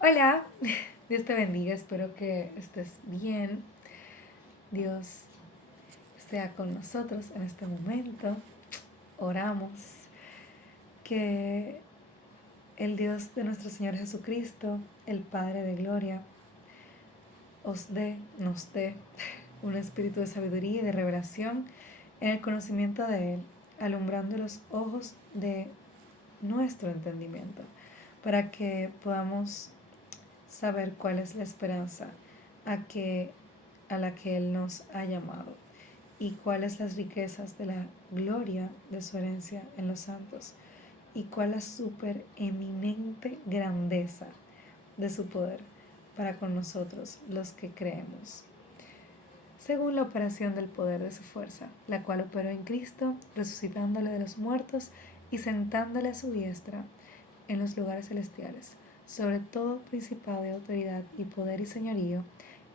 Hola, Dios te bendiga, espero que estés bien. Dios sea con nosotros en este momento. Oramos que el Dios de nuestro Señor Jesucristo, el Padre de Gloria, nos dé un espíritu de sabiduría y de revelación en el conocimiento de Él, alumbrando los ojos de nuestro entendimiento, para que podamos saber cuál es la esperanza a, que, a la que Él nos ha llamado y cuáles las riquezas de la gloria de su herencia en los santos y cuál la supereminente grandeza de su poder para con nosotros los que creemos, según la operación del poder de su fuerza, la cual operó en Cristo, resucitándole de los muertos y sentándole a su diestra en los lugares celestiales, sobre todo principado y autoridad y poder y señorío,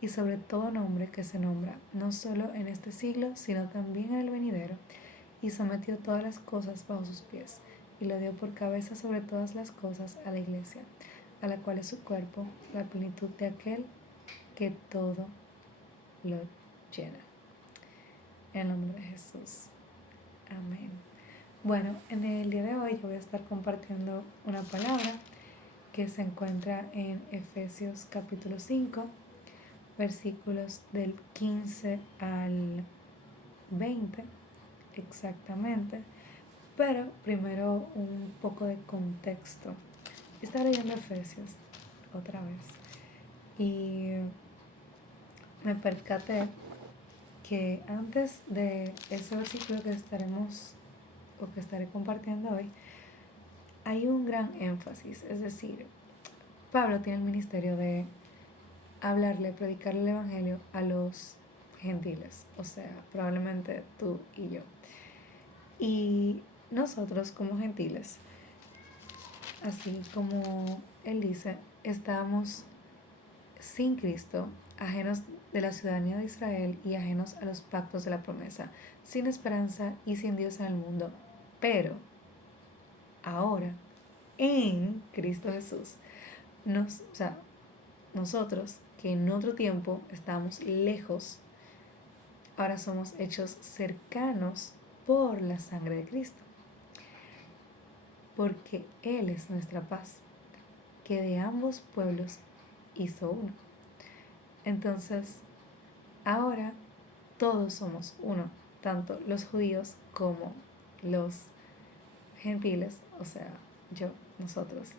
y sobre todo nombre que se nombra, no solo en este siglo, sino también en el venidero, y sometió todas las cosas bajo sus pies, y lo dio por cabeza sobre todas las cosas a la iglesia, a la cual es su cuerpo, la plenitud de aquel que todo lo llena. En el nombre de Jesús. Amén. Bueno, en el día de hoy yo voy a estar compartiendo una palabra que se encuentra en Efesios capítulo 5, versículos del 15 al 20 exactamente, pero primero un poco de contexto. Estaba leyendo Efesios otra vez y me percaté que antes de ese versículo que estaré compartiendo hoy, hay un gran énfasis, es decir, Pablo tiene el ministerio de hablarle, predicarle el evangelio a los gentiles, o sea, probablemente tú y yo. Y nosotros como gentiles, así como él dice, estábamos sin Cristo, ajenos de la ciudadanía de Israel y ajenos a los pactos de la promesa, sin esperanza y sin Dios en el mundo. Pero ahora, en Cristo Jesús, o sea, nosotros que en otro tiempo estábamos lejos, ahora somos hechos cercanos por la sangre de Cristo, porque Él es nuestra paz, que de ambos pueblos hizo uno. Entonces, ahora todos somos uno, tanto los judíos como los gentiles, o sea, nosotros.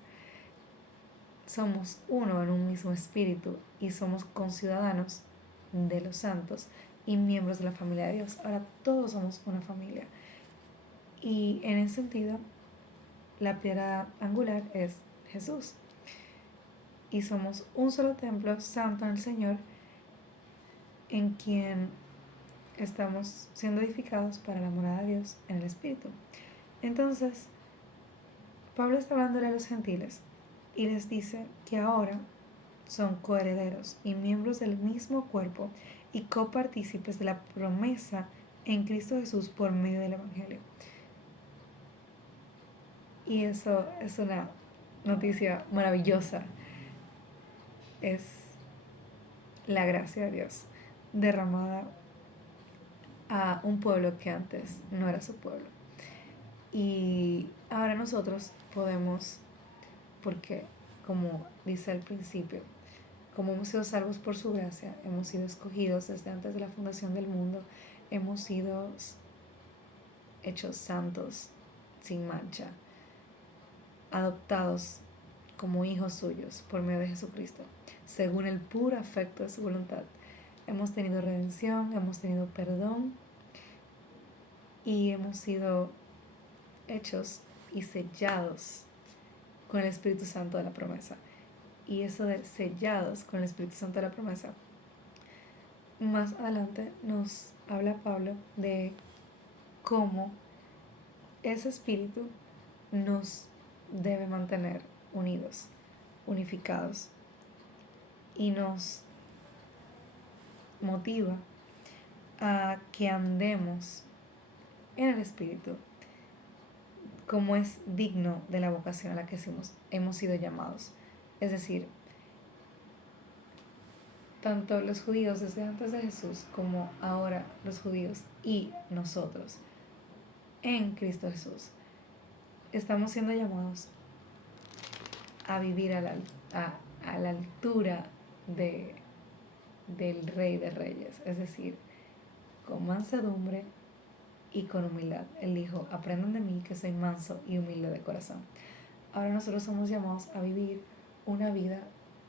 Somos uno en un mismo espíritu y somos conciudadanos de los santos y miembros de la familia de Dios. Ahora todos somos una familia. Y en ese sentido, la piedra angular es Jesús. Y somos un solo templo santo en el Señor, en quien estamos siendo edificados para la morada de Dios en el Espíritu. Entonces, Pablo está hablándole a los gentiles y les dice que ahora son coherederos y miembros del mismo cuerpo y copartícipes de la promesa en Cristo Jesús por medio del Evangelio. Y eso es una noticia maravillosa. Es la gracia de Dios derramada a un pueblo que antes no era su pueblo. Y ahora nosotros podemos, porque como dice al principio, como hemos sido salvos por su gracia, hemos sido escogidos desde antes de la fundación del mundo, hemos sido hechos santos, sin mancha, adoptados como hijos suyos por medio de Jesucristo, según el puro afecto de su voluntad. Hemos tenido redención, hemos tenido perdón y hemos sido hechos y sellados con el Espíritu Santo de la promesa. Y eso de sellados con el Espíritu Santo de la promesa, más adelante nos habla Pablo de cómo ese espíritu nos debe mantener unidos, unificados, y nos motiva a que andemos en el espíritu como es digno de la vocación a la que hemos sido llamados. Es decir, tanto los judíos desde antes de Jesús como ahora los judíos y nosotros en Cristo Jesús, estamos siendo llamados a vivir a la altura del Rey de Reyes, es decir, con mansedumbre y con humildad. Él dijo, aprendan de mí que soy manso y humilde de corazón. Ahora nosotros somos llamados a vivir una vida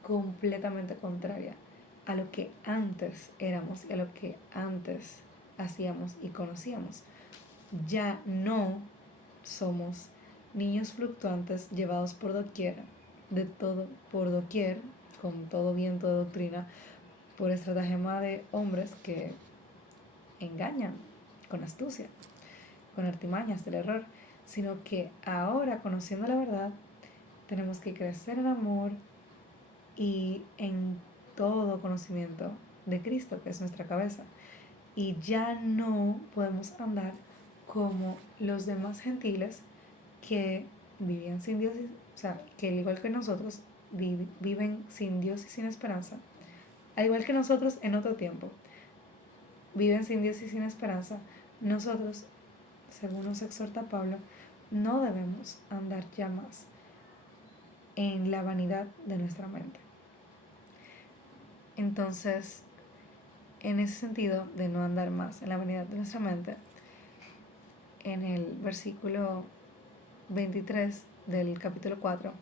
completamente contraria a lo que antes éramos y a lo que antes hacíamos y conocíamos. Ya no somos niños fluctuantes llevados por doquier, de todo por doquier, con todo viento de doctrina, por estratagema de hombres que engañan con astucia, con artimañas del error, sino que ahora, conociendo la verdad, tenemos que crecer en amor y en todo conocimiento de Cristo, que es nuestra cabeza. Y ya no podemos andar como los demás gentiles que vivían sin Dios, o sea, que al igual que nosotros viven sin Dios y sin esperanza, al igual que nosotros en otro tiempo, viven sin Dios y sin esperanza. Nosotros, según nos exhorta Pablo, no debemos andar ya más en la vanidad de nuestra mente. Entonces, en ese sentido de no andar más en la vanidad de nuestra mente, en el versículo 23 del capítulo 4,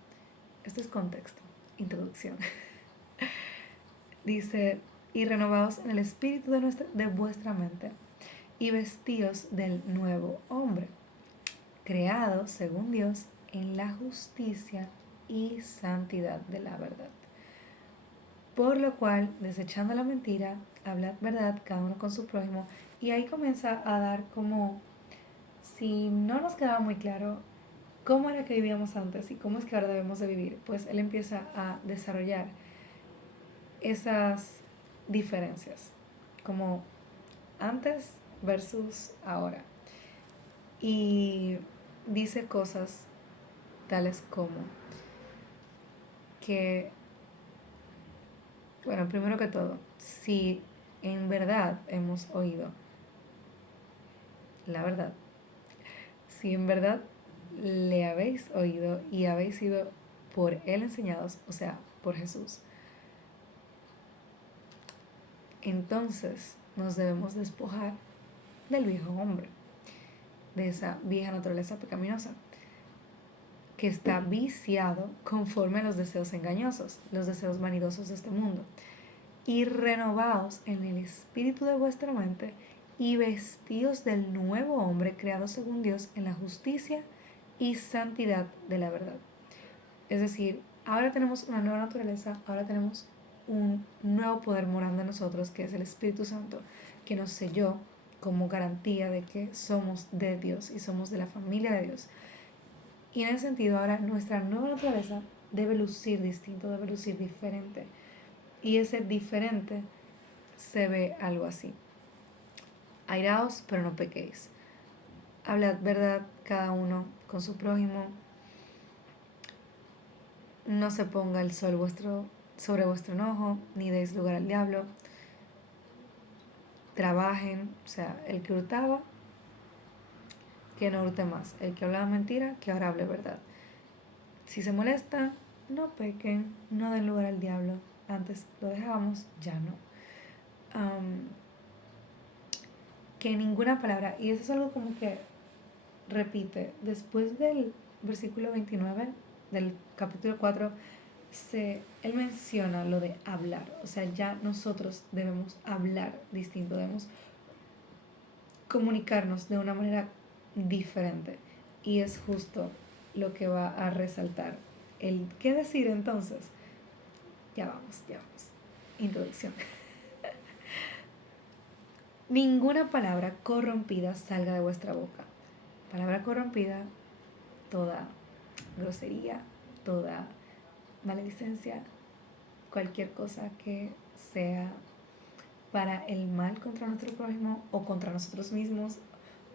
este es contexto, introducción, dice, y renovaos en el espíritu de vuestra mente, y vestíos del nuevo hombre, creado según Dios en la justicia y santidad de la verdad. Por lo cual, desechando la mentira, hablad verdad cada uno con su prójimo. Y ahí comienza a dar como, si no nos quedaba muy claro cómo era que vivíamos antes y cómo es que ahora debemos de vivir, pues él empieza a desarrollar esas diferencias, como antes versus ahora. Y dice cosas tales como que, bueno, primero que todo, si en verdad hemos oído la verdad, si en verdad le habéis oído y habéis sido por él enseñados, o sea, por Jesús, entonces nos debemos despojar del viejo hombre, de esa vieja naturaleza pecaminosa, que está viciado conforme a los deseos engañosos, los deseos vanidosos de este mundo, y renovaos en el espíritu de vuestra mente y vestíos del nuevo hombre creado según Dios en la justicia y santidad de la verdad. Es decir, ahora tenemos una nueva naturaleza, ahora tenemos un nuevo poder morando en nosotros, que es el Espíritu Santo, que nos selló como garantía de que somos de Dios y somos de la familia de Dios. Y en ese sentido, ahora nuestra nueva naturaleza debe lucir distinto, debe lucir diferente. Y ese diferente se ve algo así. Airaos, pero no pequéis. Hablad verdad cada uno con su prójimo. No se ponga el sol sobre vuestro enojo, ni deis lugar al diablo. Trabajen, o sea, el que hurtaba, que no hurte más. El que hablaba mentira, que ahora hable verdad. Si se molesta, no pequen, no den lugar al diablo. Antes lo dejábamos, ya no. Que ninguna palabra, y eso es algo como que repite, después del versículo 29 del capítulo 4, él menciona lo de hablar, o sea, ya nosotros debemos hablar distinto, debemos comunicarnos de una manera diferente, y es justo lo que va a resaltar. El qué decir entonces, ya vamos, introducción. Ninguna palabra corrompida salga de vuestra boca. Palabra corrompida, toda grosería, toda maledicencia, cualquier cosa que sea para el mal contra nuestro prójimo o contra nosotros mismos,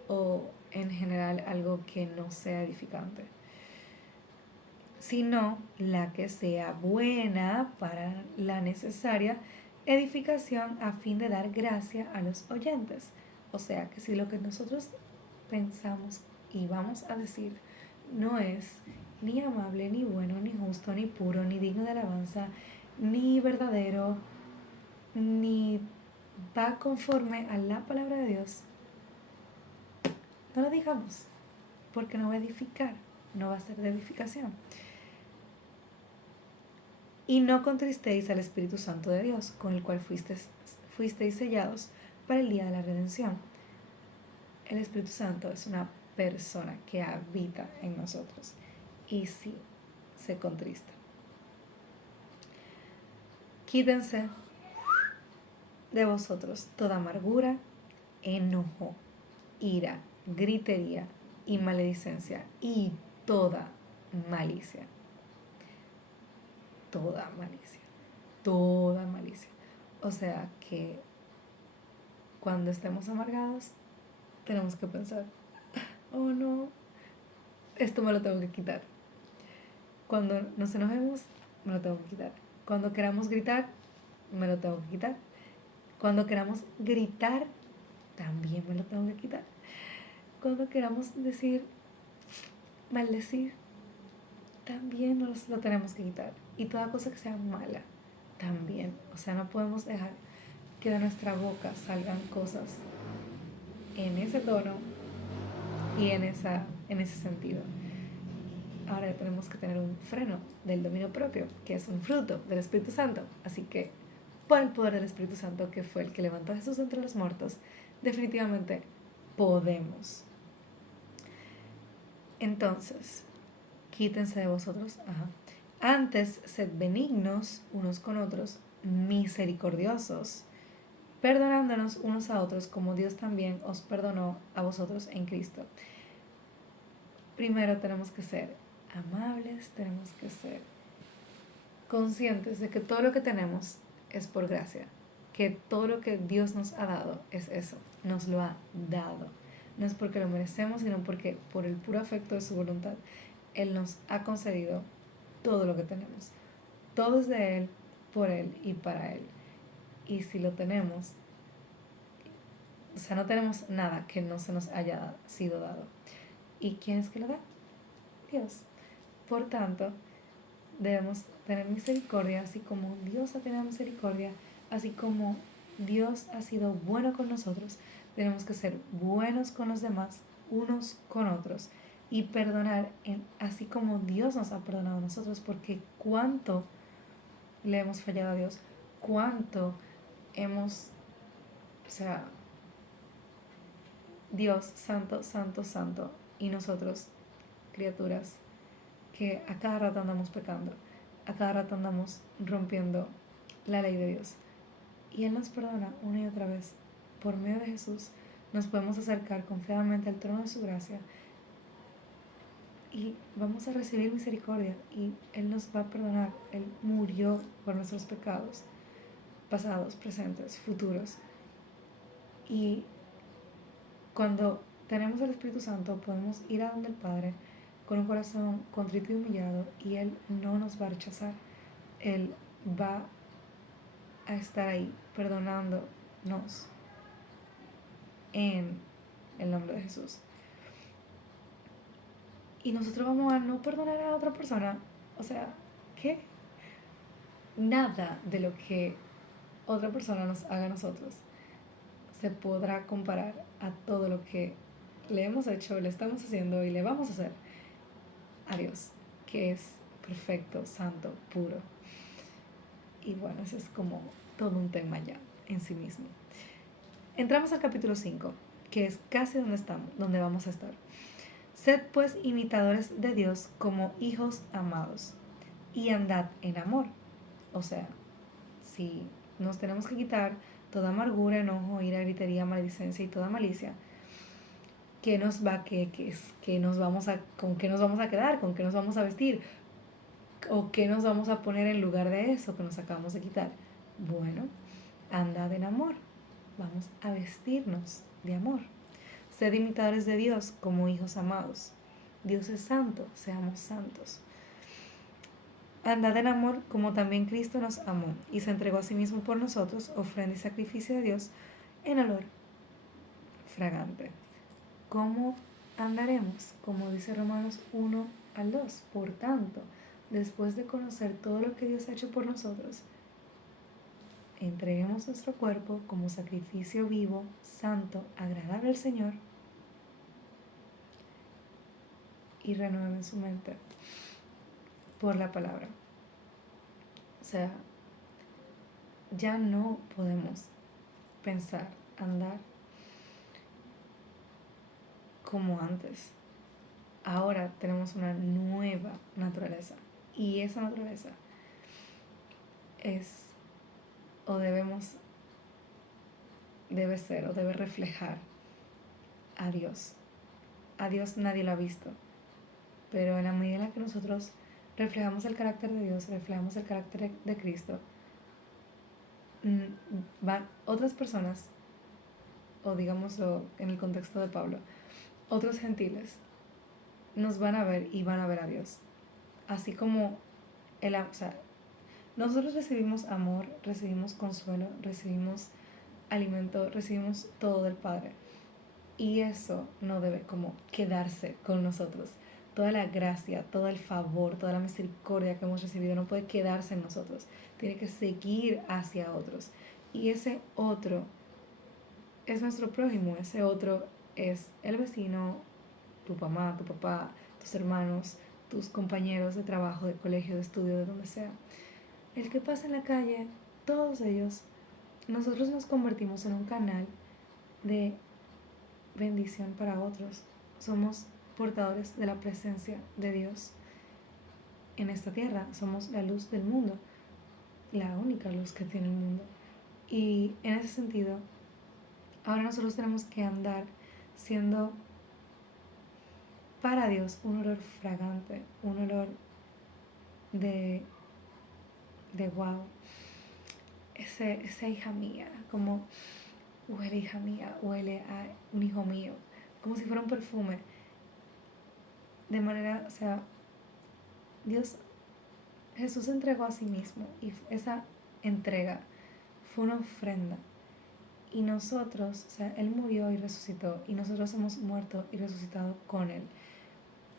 o en general algo que no sea edificante, sino la que sea buena para la necesaria edificación a fin de dar gracia a los oyentes. O sea que si lo que nosotros pensamos y vamos a decir no es ni amable, ni bueno, ni justo, ni puro, ni digno de alabanza, ni verdadero, ni va conforme a la palabra de Dios, no lo digamos, porque no va a edificar, no va a ser de edificación. Y no contristéis al Espíritu Santo de Dios, con el cual fuisteis sellados para el día de la redención. El Espíritu Santo es una persona que habita en nosotros y sí se contrista. Quítense de vosotros toda amargura, enojo, ira, gritería y maledicencia y toda malicia. Toda malicia. Toda malicia. O sea que cuando estemos amargados, tenemos que pensar, oh no, esto me lo tengo que quitar. Cuando nos enojemos, me lo tengo que quitar. Cuando queramos gritar, me lo tengo que quitar. Cuando queramos gritar, también me lo tengo que quitar. Cuando queramos decir, maldecir, también nos lo tenemos que quitar. Y toda cosa que sea mala, también. O sea, no podemos dejar que de nuestra boca salgan cosas en ese tono y en ese sentido. Ahora tenemos que tener un freno del dominio propio, que es un fruto del Espíritu Santo. Así que, por el poder del Espíritu Santo, que fue el que levantó a Jesús entre los muertos, definitivamente podemos. Entonces, quítense de vosotros. Antes, sed benignos unos con otros, misericordiosos, perdonándonos unos a otros como Dios también os perdonó a vosotros en Cristo. Primero tenemos que ser amables, tenemos que ser conscientes de que todo lo que tenemos es por gracia, que todo lo que Dios nos ha dado es eso, nos lo ha dado. No es porque lo merecemos, sino porque por el puro afecto de su voluntad, Él nos ha concedido todo lo que tenemos. Todo es de Él, por Él y para Él. Y si lo tenemos, o sea, no tenemos nada que no se nos haya sido dado. ¿Y quién es que lo da? Dios. Por tanto, debemos tener misericordia, así como Dios ha tenido misericordia, así como Dios ha sido bueno con nosotros. Tenemos que ser buenos con los demás, unos con otros, y perdonar así como Dios nos ha perdonado a nosotros, porque cuánto le hemos fallado a Dios, cuánto hemos, o sea, Dios santo, santo, santo, y nosotros, criaturas, que a cada rato andamos pecando, a cada rato andamos rompiendo la ley de Dios. Y Él nos perdona una y otra vez. Por medio de Jesús nos podemos acercar confiadamente al trono de su gracia y vamos a recibir misericordia y Él nos va a perdonar. Él murió por nuestros pecados, pasados, presentes, futuros. Y cuando tenemos el Espíritu Santo podemos ir a donde el Padre con un corazón contrito y humillado y Él no nos va a rechazar. Él va a estar ahí perdonándonos en el nombre de Jesús. Y nosotros vamos a no perdonar a otra persona. O sea, ¿qué? Nada de lo que otra persona nos haga a nosotros se podrá comparar a todo lo que le hemos hecho, le estamos haciendo y le vamos a hacer a Dios, que es perfecto, santo, puro. Y bueno, eso es como todo un tema ya en sí mismo. Entramos al capítulo 5, que es casi donde vamos a estar. Sed pues imitadores de Dios como hijos amados y andad en amor. O sea, si nos tenemos que quitar toda amargura, enojo, ira, gritería, maledicencia y toda malicia, ¿qué nos va, qué nos vamos a, con qué nos vamos a quedar? ¿Con qué nos vamos a vestir? ¿O qué nos vamos a poner en lugar de eso que nos acabamos de quitar? Bueno, andad en amor. Vamos a vestirnos de amor. Sed imitadores de Dios como hijos amados. Dios es santo, seamos santos. Andad en amor como también Cristo nos amó y se entregó a sí mismo por nosotros, ofrenda y sacrificio de Dios en olor fragante. ¿Cómo andaremos? Como dice Romanos 1 al 2. Por tanto, después de conocer todo lo que Dios ha hecho por nosotros, entreguemos nuestro cuerpo como sacrificio vivo, santo, agradable al Señor y renueven su mente por la palabra. O sea, ya no podemos pensar, andar como antes. Ahora tenemos una nueva naturaleza y esa naturaleza es o debe ser o debe reflejar a Dios. A Dios nadie lo ha visto, pero en la medida en la que nosotros reflejamos el carácter de Dios, reflejamos el carácter de Cristo, van otras personas, o digámoslo en el contexto de Pablo, otros gentiles nos van a ver y van a ver a Dios. Así como o sea, nosotros recibimos amor, recibimos consuelo, recibimos alimento, recibimos todo del Padre. Y eso no debe como quedarse con nosotros. Toda la gracia, todo el favor, toda la misericordia que hemos recibido no puede quedarse en nosotros. Tiene que seguir hacia otros. Y ese otro es nuestro prójimo. Ese otro es el vecino, tu mamá, tu papá, tus hermanos, tus compañeros de trabajo, de colegio, de estudio, de donde sea. El que pasa en la calle, todos ellos, nosotros nos convertimos en un canal de bendición para otros. Somos portadores de la presencia de Dios en esta tierra. Somos la luz del mundo, la única luz que tiene el mundo. Y en ese sentido, ahora nosotros tenemos que andar siendo para Dios un olor fragante, un olor de, de wow. Esa hija mía, como huele hija mía, huele a un hijo mío, como si fuera un perfume. De manera, o sea, Jesús se entregó a sí mismo y esa entrega fue una ofrenda. Y nosotros, o sea, Él murió y resucitó y nosotros hemos muerto y resucitado con Él.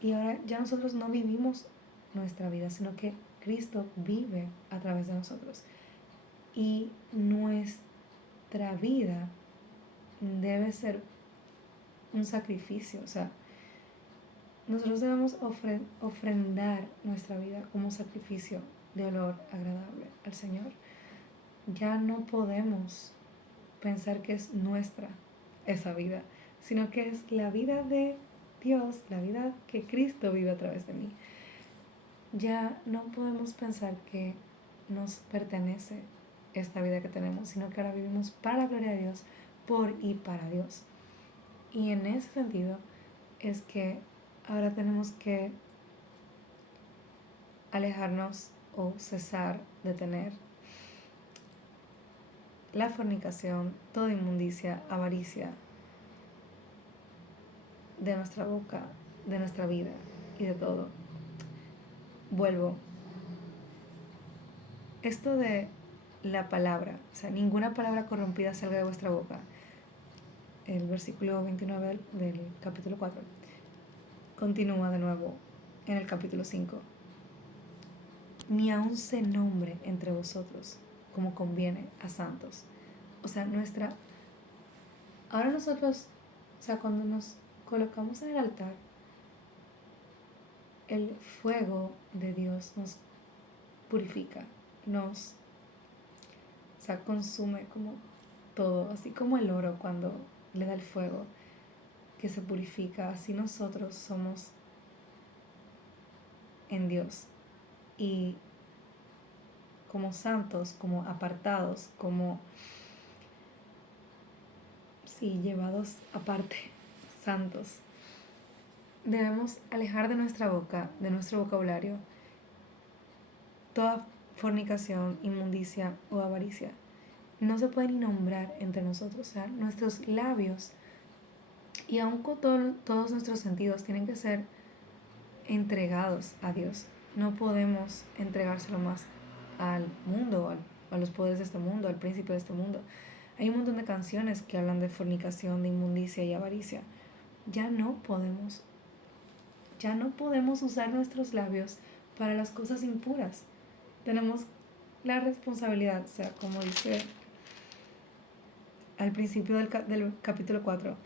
Y ahora ya nosotros no vivimos nuestra vida, sino que Cristo vive a través de nosotros. Y nuestra vida debe ser un sacrificio, o sea, nosotros debemos ofrendar nuestra vida como sacrificio de olor agradable al Señor. Ya no podemos pensar que es nuestra esa vida, sino que es la vida de Dios, la vida que Cristo vive a través de mí. Ya no podemos pensar que nos pertenece esta vida que tenemos, sino que ahora vivimos para la gloria de Dios, por y para Dios. Y en ese sentido es que ahora tenemos que alejarnos o cesar de tener la fornicación, toda inmundicia, avaricia de nuestra boca, de nuestra vida y de todo. Vuelvo. Esto de la palabra, o sea, ninguna palabra corrompida salga de vuestra boca. El versículo 29 del capítulo 4. Continúa de nuevo en el capítulo 5. Ni aun se nombre entre vosotros como conviene a santos. O sea, ahora nosotros, o sea, cuando nos colocamos en el altar, el fuego de Dios nos purifica, o sea, consume como todo, así como el oro cuando le da el fuego, que se purifica, así nosotros somos en Dios. Y como santos, como apartados, como, sí, llevados aparte, santos, debemos alejar de nuestra boca, de nuestro vocabulario, toda fornicación, inmundicia o avaricia. No se puede ni nombrar entre nosotros, o sea, nuestros labios y aun con todos nuestros sentidos tienen que ser entregados a Dios. no podemos entregárselo más al mundo, a los poderes de este mundo, al príncipe de este mundo. Hay un montón de canciones que hablan de fornicación, de inmundicia y avaricia. Ya no podemos usar nuestros labios para las cosas impuras. Tenemos la responsabilidad, o sea, como dice al principio del capítulo 4,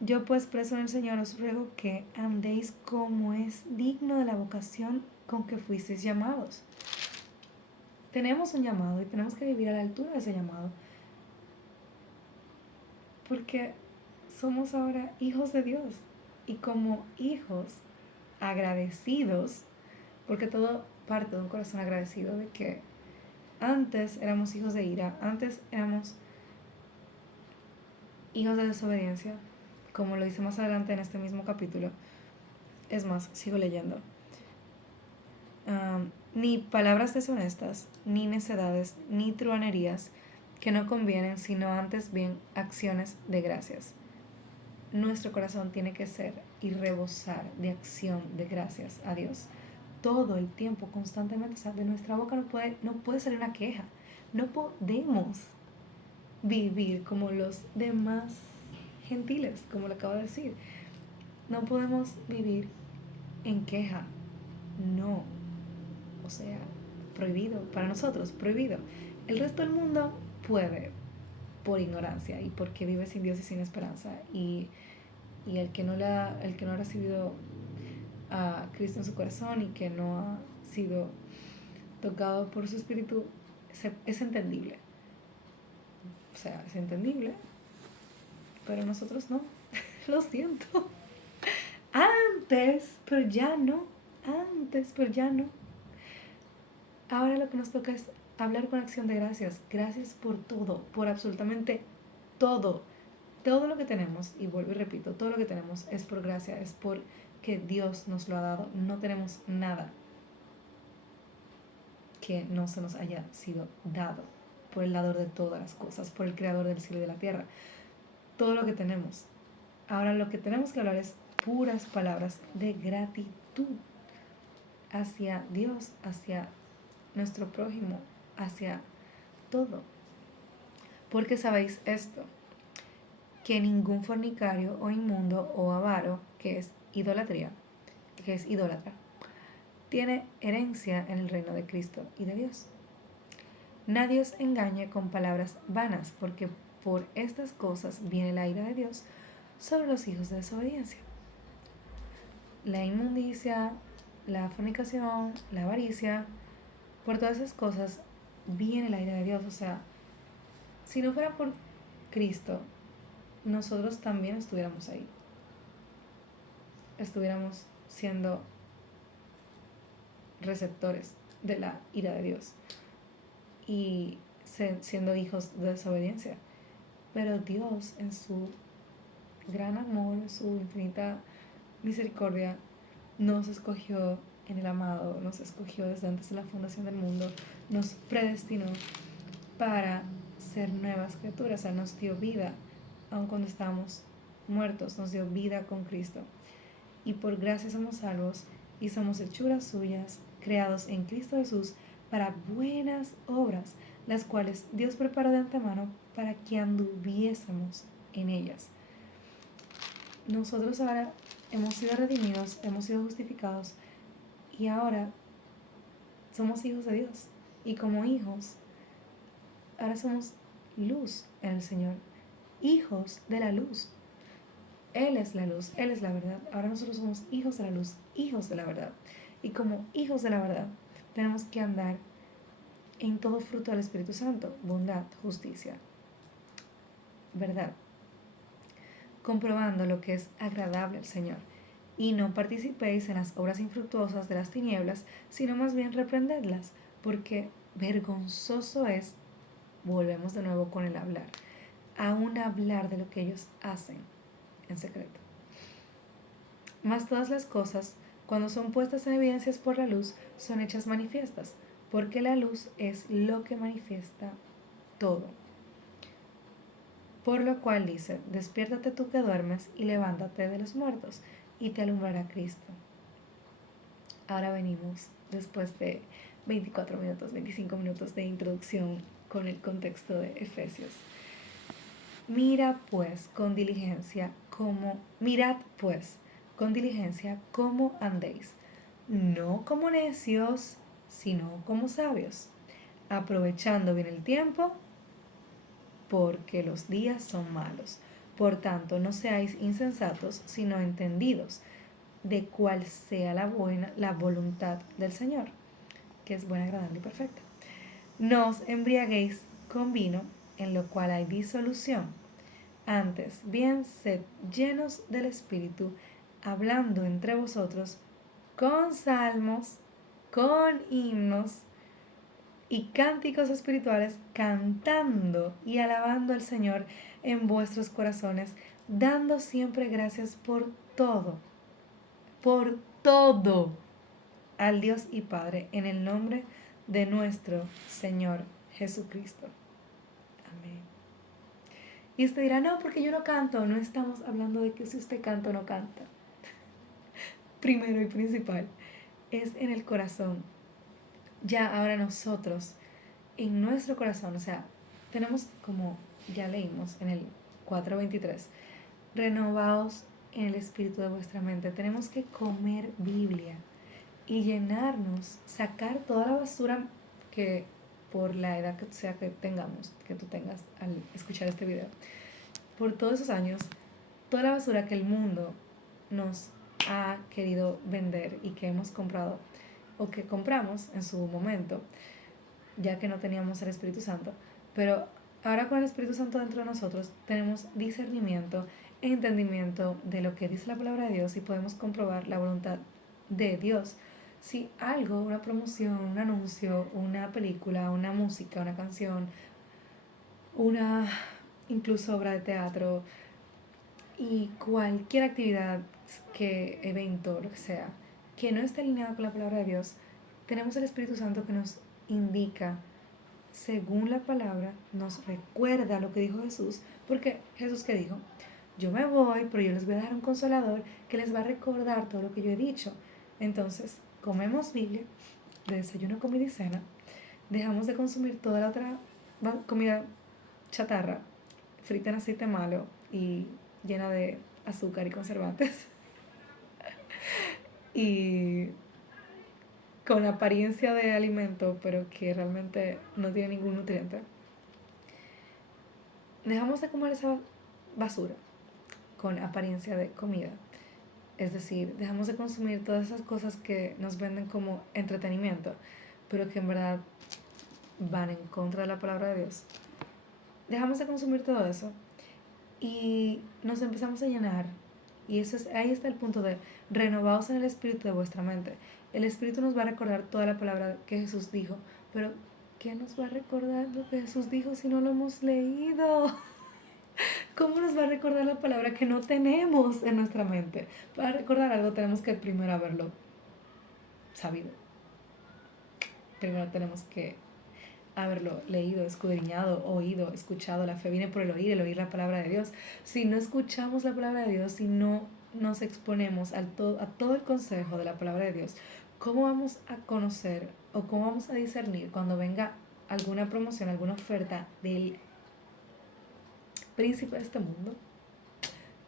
yo pues preso en el Señor os ruego que andéis como es digno de la vocación con que fuisteis llamados. Tenemos un llamado y tenemos que vivir a la altura de ese llamado, porque somos ahora hijos de Dios y como hijos agradecidos, porque todo parte de un corazón agradecido, de que antes éramos hijos de ira, antes éramos hijos de desobediencia, como lo dice más adelante en este mismo capítulo. Es más, sigo leyendo. Ni palabras deshonestas, ni necedades, ni truanerías que no convienen, sino antes bien acciones de gracias. Nuestro corazón tiene que ser y rebosar de acción de gracias a Dios todo el tiempo, constantemente. O sea, de nuestra boca no puede salir una queja. No podemos vivir como los demás gentiles, como lo acabo de decir. No podemos vivir en queja. No. O sea, prohibido. Para nosotros, prohibido. El resto del mundo puede, por ignorancia y porque vive sin Dios y sin esperanza. Y el que el que no ha recibido a Cristo en su corazón y que no ha sido tocado por su espíritu, es entendible. O sea, es entendible, pero nosotros no. Lo siento. Antes, pero ya no. Antes, pero ya no. Ahora lo que nos toca es hablar con acción de gracias. Gracias por todo, por absolutamente todo. Todo lo que tenemos, y vuelvo y repito, todo lo que tenemos es por gracia, es porque Dios nos lo ha dado. No tenemos nada que no se nos haya sido dado por el dador de todas las cosas, por el creador del cielo y de la tierra. Todo lo que tenemos. Ahora lo que tenemos que hablar es puras palabras de gratitud hacia Dios, hacia nuestro prójimo, hacia todo. Porque sabéis esto, que ningún fornicario o inmundo o avaro, que es idólatra, tiene herencia en el reino de Cristo y de Dios. Nadie os engañe con palabras vanas, porque por estas cosas viene la ira de Dios sobre los hijos de desobediencia. La inmundicia, la fornicación, la avaricia, por todas esas cosas viene la ira de Dios. O sea, si no fuera por Cristo, nosotros también estuviéramos ahí. Estuviéramos siendo receptores de la ira de Dios y siendo hijos de desobediencia. Pero Dios, en su gran amor, en su infinita misericordia, nos escogió en el amado, nos escogió desde antes de la fundación del mundo, nos predestinó para ser nuevas criaturas. O sea, nos dio vida, aun cuando estábamos muertos, nos dio vida con Cristo. Y por gracia somos salvos y somos hechuras suyas, creados en Cristo Jesús para buenas obras, las cuales Dios preparó de antemano para que anduviésemos en ellas. Nosotros ahora hemos sido redimidos, hemos sido justificados y ahora somos hijos de Dios. Y como hijos, ahora somos luz en el Señor, hijos de la luz. Él es la luz, Él es la verdad. Ahora nosotros somos hijos de la luz, hijos de la verdad. Y como hijos de la verdad, tenemos que andar en todo fruto del Espíritu Santo: bondad, justicia, verdad, comprobando lo que es agradable al Señor. Y no participéis en las obras infructuosas de las tinieblas, sino más bien reprendedlas, porque vergonzoso es, volvemos de nuevo con el hablar, aún hablar de lo que ellos hacen en secreto. Mas todas las cosas, cuando son puestas en evidencias por la luz, son hechas manifiestas, porque la luz es lo que manifiesta todo. Por lo cual dice: despiértate tú que duermes y levántate de los muertos, y te alumbrará Cristo. Ahora venimos después de 24 minutos, 25 minutos de introducción con el contexto de Efesios. Mirad pues con diligencia cómo andéis, no como necios, sino como sabios, aprovechando bien el tiempo, porque los días son malos. Por tanto, no seáis insensatos, sino entendidos de cuál sea la voluntad del Señor, que es buena, agradable y perfecta. No os embriaguéis con vino, en lo cual hay disolución. Antes, bien, sed llenos del Espíritu, hablando entre vosotros con salmos, con himnos y cánticos espirituales, cantando y alabando al Señor en vuestros corazones, dando siempre gracias por todo, al Dios y Padre, en el nombre de nuestro Señor Jesucristo. Amén. Y usted dirá, no, porque yo no canto. No estamos hablando de que si usted canta o no canta. Primero y principal, es en el corazón. Ya ahora nosotros, en nuestro corazón, o sea, tenemos, como ya leímos en el 4:23, renovaos en el espíritu de vuestra mente. Tenemos que comer Biblia y llenarnos, sacar toda la basura que por la edad que sea que tú tengas al escuchar este video, por todos esos años, toda la basura que el mundo nos ha querido vender y que hemos comprado o que compramos en su momento, ya que no teníamos el Espíritu Santo. Pero ahora con el Espíritu Santo dentro de nosotros tenemos discernimiento e entendimiento de lo que dice la palabra de Dios y podemos comprobar la voluntad de Dios. Si algo, una promoción, un anuncio, una película, una música, una canción, una incluso obra de teatro y cualquier actividad, evento, lo que sea, que no esté alineado con la palabra de Dios, tenemos el Espíritu Santo que nos indica, según la palabra, nos recuerda lo que dijo Jesús, porque Jesús, ¿qué dijo? Yo me voy, pero yo les voy a dejar un consolador que les va a recordar todo lo que yo he dicho. Entonces, comemos Biblia, de desayuno, comida y cena, dejamos de consumir toda la otra comida chatarra, frita en aceite malo y llena de azúcar y conservantes y con apariencia de alimento, pero que realmente no tiene ningún nutriente. Dejamos de comer esa basura con apariencia de comida. Es decir, dejamos de consumir todas esas cosas que nos venden como entretenimiento, pero que en verdad van en contra de la palabra de Dios. Dejamos de consumir todo eso y nos empezamos a llenar. Y ahí está el punto de renovaos en el espíritu de vuestra mente. El espíritu nos va a recordar toda la palabra que Jesús dijo, pero ¿qué nos va a recordar lo que Jesús dijo si no lo hemos leído? ¿Cómo nos va a recordar la palabra que no tenemos en nuestra mente? Para recordar algo tenemos que primero haberlo sabido. Primero tenemos que haberlo leído, escudriñado, oído, escuchado. La fe viene por el oír la palabra de Dios. Si no escuchamos la palabra de Dios, si no nos exponemos a todo el consejo de la palabra de Dios, ¿cómo vamos a conocer o cómo vamos a discernir cuando venga alguna promoción, alguna oferta del príncipe de este mundo,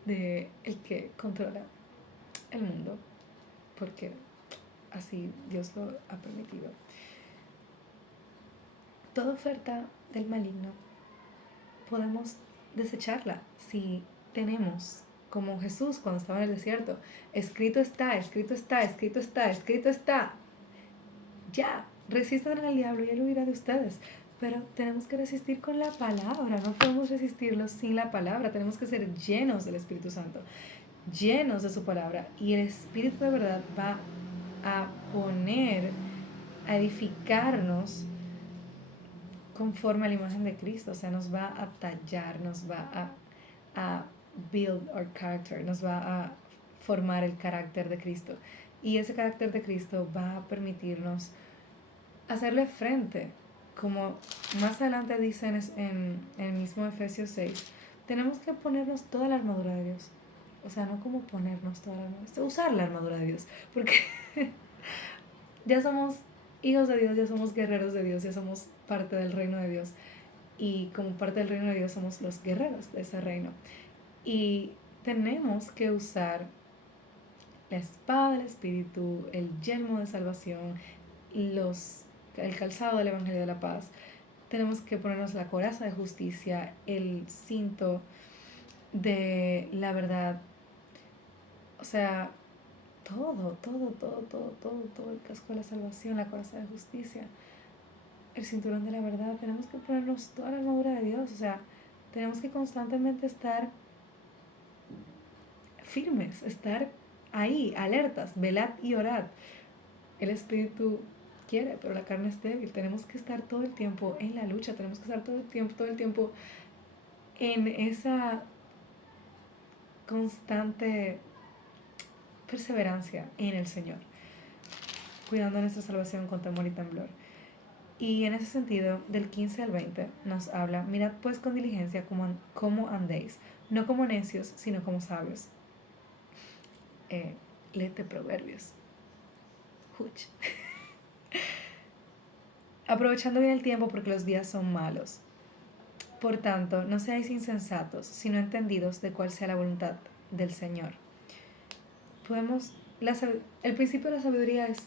de el que controla el mundo? Porque así Dios lo ha permitido. Toda oferta del maligno podemos desecharla si tenemos, como Jesús cuando estaba en el desierto, escrito está, escrito está, escrito está, escrito está. Ya, resistan al diablo y él huirá de ustedes. Pero tenemos que resistir con la palabra, no podemos resistirlo sin la palabra, tenemos que ser llenos del Espíritu Santo, llenos de su palabra, y el Espíritu de verdad va a a edificarnos conforme a la imagen de Cristo. O sea, nos va a tallar, nos va a build our character, nos va a formar el carácter de Cristo. Y ese carácter de Cristo va a permitirnos hacerle frente, como más adelante dice en el mismo Efesios 6, tenemos que ponernos toda la armadura de Dios. O sea, no como ponernos toda la armadura, usar la armadura de Dios, porque ya somos hijos de Dios, ya somos guerreros de Dios, ya somos parte del reino de Dios. Y como parte del reino de Dios somos los guerreros de ese reino. Y tenemos que usar la espada del Espíritu, el yelmo de salvación, el calzado del Evangelio de la Paz. Tenemos que ponernos la coraza de justicia, el cinto de la verdad. O sea, todo, el casco de la salvación, la coraza de justicia, el cinturón de la verdad. Tenemos que ponernos toda la armadura de Dios. O sea, tenemos que constantemente estar firmes, estar ahí, alertas, velad y orad. El Espíritu quiere, pero la carne es débil. Tenemos que estar todo el tiempo en la lucha, tenemos que estar todo el tiempo en esa constante perseverancia en el Señor, cuidando nuestra salvación con temor y temblor. Y en ese sentido, del 15 al 20 nos habla: mirad pues con diligencia cómo andéis, no como necios, sino como sabios. Léete Proverbios. Huch. Aprovechando bien el tiempo, porque los días son malos. Por tanto, no seáis insensatos, sino entendidos de cuál sea la voluntad del Señor. El principio de la sabiduría es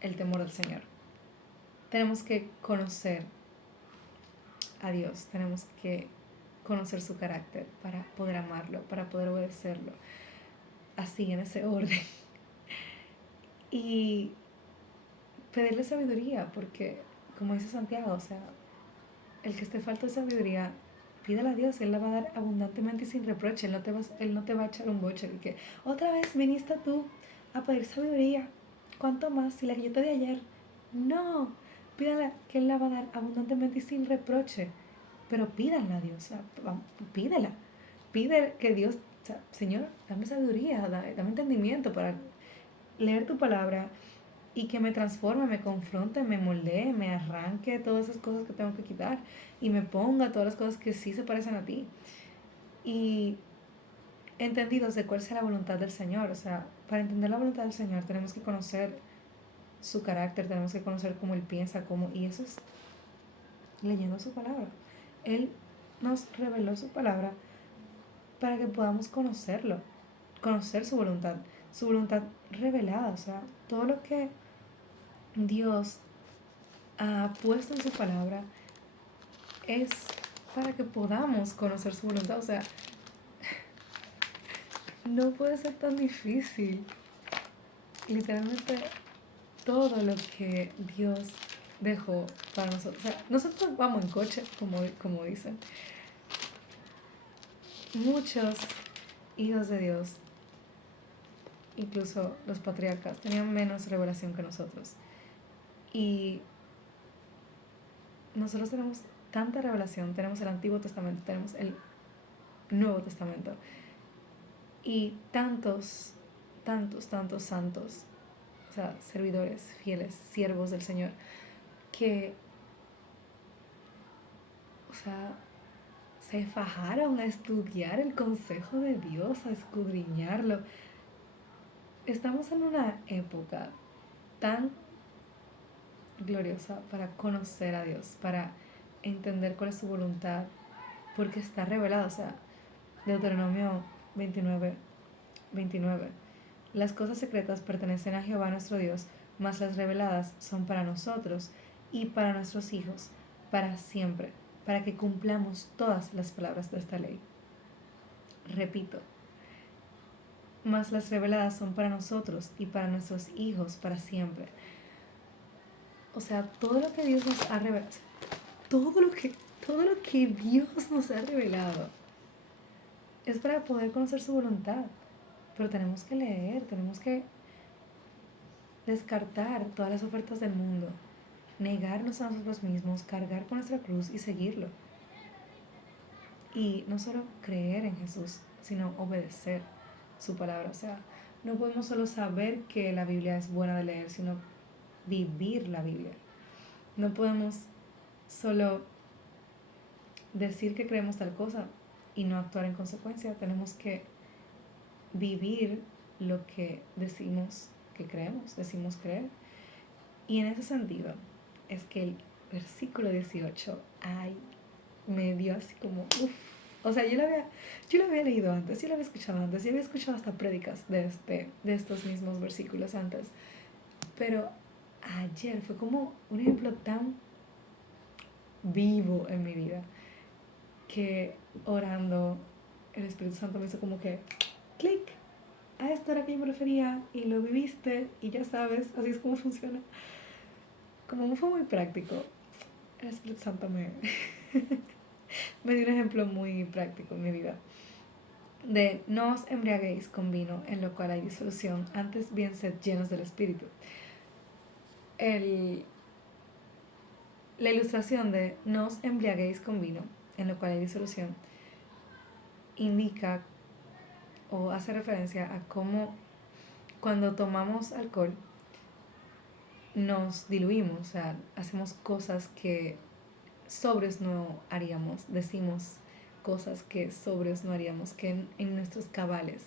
el temor del Señor. Tenemos que conocer a Dios, tenemos que conocer su carácter para poder amarlo, para poder obedecerlo, así, en ese orden. Y pedirle sabiduría, porque, como dice Santiago, o sea, el que esté falto de sabiduría, pídala a Dios, Él la va a dar abundantemente y sin reproche. Él no te va a echar un boche de que otra vez viniste tú a pedir sabiduría. ¿Cuánto más? Si la que yo te di ayer. No, pídala, que Él la va a dar abundantemente y sin reproche. Pero pídala a Dios, o sea, pídela. Pide que Dios, o sea, Señor, dame sabiduría, dame entendimiento para leer tu palabra y que me transforme, me confronte, me moldee, me arranque todas esas cosas que tengo que quitar y me ponga todas las cosas que sí se parecen a ti. Y entendidos de cuál sea la voluntad del Señor. O sea, para entender la voluntad del Señor tenemos que conocer su carácter, tenemos que conocer cómo Él piensa, y eso es leyendo su palabra. Él nos reveló su palabra para que podamos conocerlo, conocer su voluntad revelada. O sea, todo lo que Dios ha puesto en su palabra es para que podamos conocer su voluntad. O sea, no puede ser tan difícil. Literalmente todo lo que Dios dejó para nosotros. O sea, nosotros vamos en coche, como dicen. Muchos hijos de Dios, incluso los patriarcas, tenían menos revelación que nosotros. Y nosotros tenemos tanta revelación, tenemos el Antiguo Testamento, tenemos el Nuevo Testamento. Y tantos santos, o sea, servidores, fieles, siervos del Señor, que, o sea, se fajaron a estudiar el consejo de Dios, a escudriñarlo. Estamos en una época tan gloriosa para conocer a Dios, para entender cuál es su voluntad, porque está revelado. O sea, Deuteronomio 29. Las cosas secretas pertenecen a Jehová nuestro Dios, mas las reveladas son para nosotros y para nuestros hijos, para siempre, para que cumplamos todas las palabras de esta ley. Repito, mas las reveladas son para nosotros y para nuestros hijos para siempre. O sea, todo lo que Dios nos ha revelado, todo lo que Dios nos ha revelado es para poder conocer su voluntad. Pero tenemos que leer, tenemos que descartar todas las ofertas del mundo, negarnos a nosotros mismos, cargar con nuestra cruz y seguirlo. Y no solo creer en Jesús, sino obedecer su palabra. O sea, no podemos solo saber que la Biblia es buena de leer, sino vivir la Biblia. No podemos solo decir que creemos tal cosa y no actuar en consecuencia. Tenemos que vivir lo que decimos que creemos, decimos creer. Y en ese sentido, es que el versículo 18, ay, me dio así como, uff. O sea, yo lo había leído antes, yo lo había escuchado antes, yo había escuchado hasta prédicas de estos mismos versículos antes. Pero ayer fue como un ejemplo tan vivo en mi vida que orando el Espíritu Santo me hizo como que clic, a esto era que yo me refería y lo viviste y ya sabes, así es como funciona. Como fue muy práctico, el Espíritu Santo me dio un ejemplo muy práctico en mi vida. De no os embriaguéis con vino en lo cual hay disolución, antes bien sed llenos del Espíritu. El, la ilustración de no os embriaguéis con vino en lo cual hay disolución indica o hace referencia a cómo cuando tomamos alcohol nos diluimos, o sea, hacemos cosas que sobrios no haríamos, decimos cosas que sobrios no haríamos, que en nuestros cabales,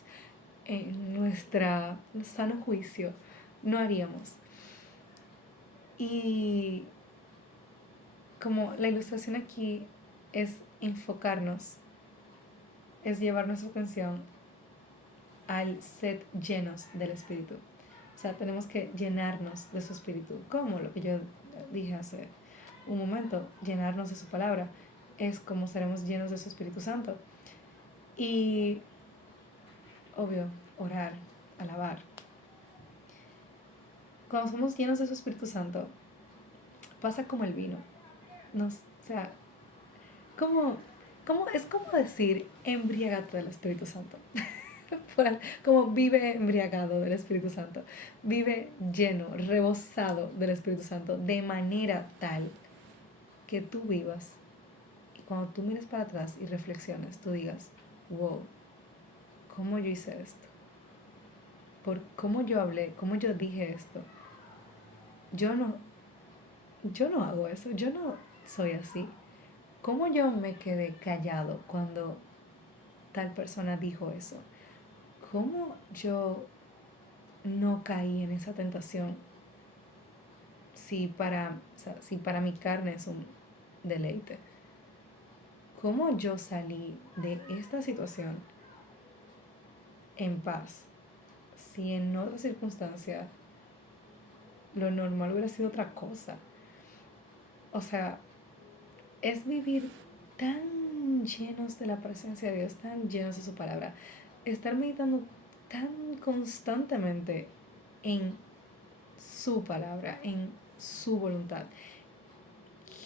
en nuestro sano juicio, no haríamos. Y como la ilustración aquí es enfocarnos, es llevar nuestra atención al ser llenos del Espíritu. O sea, tenemos que llenarnos de su Espíritu. Como lo que yo dije hace un momento, llenarnos de su palabra. Es como seremos llenos de su Espíritu Santo. Y, obvio, orar, alabar. Cuando somos llenos de su Espíritu Santo, pasa como el vino. O sea, como, es como decir embriágate del Espíritu Santo. Como vive embriagado del Espíritu Santo, vive lleno, rebosado del Espíritu Santo, de manera tal que tú vivas y cuando tú mires para atrás y reflexiones, tú digas, wow, ¿cómo yo hice esto? ¿Por cómo yo hablé? ¿Cómo yo dije esto? Yo no, yo no hago eso, yo no soy así. ¿Cómo yo me quedé callado cuando tal persona dijo eso? ¿Cómo yo no caí en esa tentación si para mi carne es un deleite? ¿Cómo yo salí de esta situación en paz si en otra circunstancia lo normal hubiera sido otra cosa? O sea, es vivir tan llenos de la presencia de Dios, tan llenos de su palabra, estar meditando tan constantemente en su palabra, en su voluntad,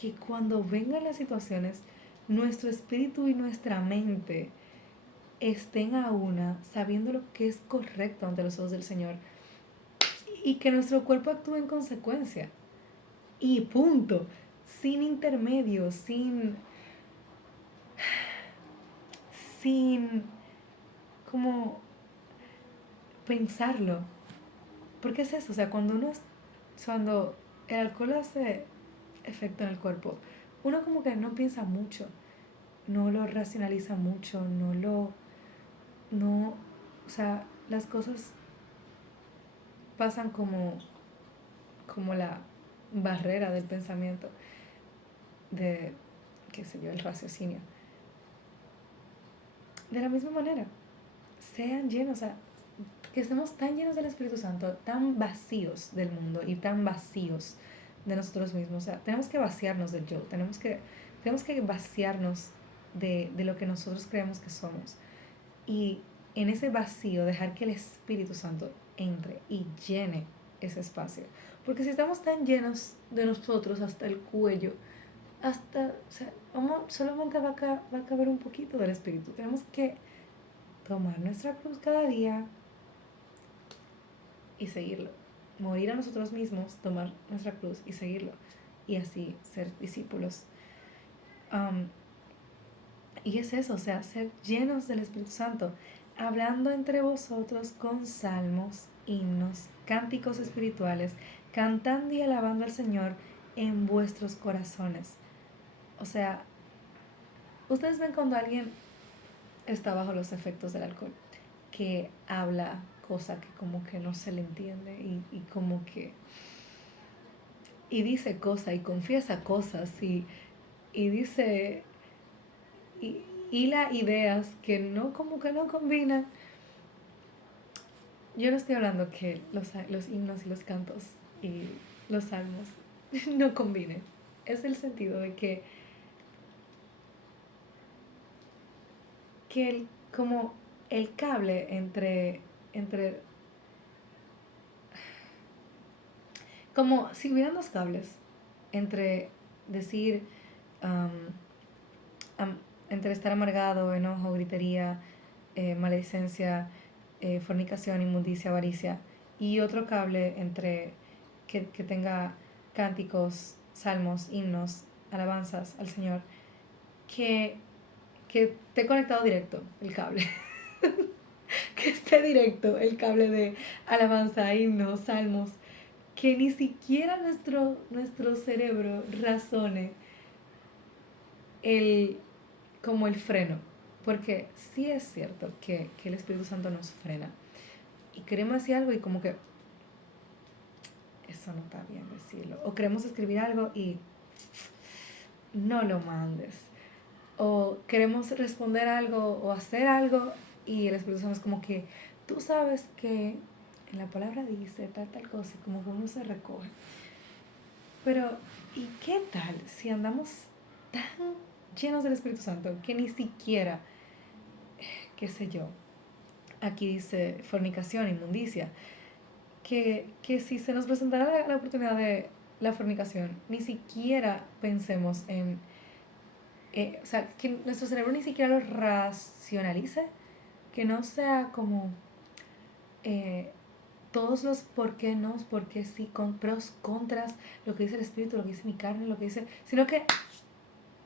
que cuando vengan las situaciones, nuestro espíritu y nuestra mente estén a una, sabiendo lo que es correcto ante los ojos del Señor, y que nuestro cuerpo actúe en consecuencia. Y punto. Sin intermedios, sin como pensarlo. Porque es eso, o sea, cuando el alcohol hace efecto en el cuerpo, uno como que no piensa mucho, no lo racionaliza mucho, no, o sea, las cosas pasan como la barrera del pensamiento, de, qué sé yo, el raciocinio. De la misma manera, sean llenos, o sea, que estemos tan llenos del Espíritu Santo, tan vacíos del mundo y tan vacíos de nosotros mismos. O sea, tenemos que vaciarnos del yo, tenemos que vaciarnos de lo que nosotros creemos que somos. Y en ese vacío dejar que el Espíritu Santo entre y llene ese espacio. Porque si estamos tan llenos de nosotros hasta el cuello, o sea, solamente va a caber un poquito del Espíritu. Tenemos que tomar nuestra cruz cada día y seguirlo. Morir a nosotros mismos, tomar nuestra cruz y seguirlo. Y así ser discípulos. Um, y es eso, o sea, ser llenos del Espíritu Santo, hablando entre vosotros con salmos, himnos, cánticos espirituales, cantando y alabando al Señor en vuestros corazones. O sea, ustedes ven cuando alguien está bajo los efectos del alcohol, que habla cosa que como que no se le entiende y como que y dice cosas y confiesa cosas y dice y hila ideas que no, como que no combinan. Yo no estoy hablando que los himnos y los cantos y los salmos no combinen. Es el sentido de que como el cable entre, como si hubieran dos cables entre decir, um, am- entre estar amargado, enojo, gritería, maledicencia, fornicación, inmundicia, avaricia, y otro cable entre que tenga cánticos, salmos, himnos, alabanzas al Señor, que, que esté conectado directo el cable, que esté directo el cable de alabanza, himnos, salmos, que ni siquiera nuestro cerebro razone el, como el freno, porque sí es cierto que el Espíritu Santo nos frena y queremos decir algo y como que eso no está bien decirlo, o queremos escribir algo y no lo mandes, o queremos responder algo o hacer algo y el Espíritu Santo es como que tú sabes que en la palabra dice tal cosa y como que uno se recoge. Pero ¿y qué tal si andamos tan llenos del Espíritu Santo que ni siquiera, qué sé yo, aquí dice fornicación, inmundicia, que si se nos presentara la oportunidad de la fornicación, ni siquiera pensemos en, o sea, que nuestro cerebro ni siquiera lo racionalice, que no sea como eh, todos los por qué no, por qué sí, con pros, contras, lo que dice el espíritu, lo que dice mi carne, lo que dice, sino que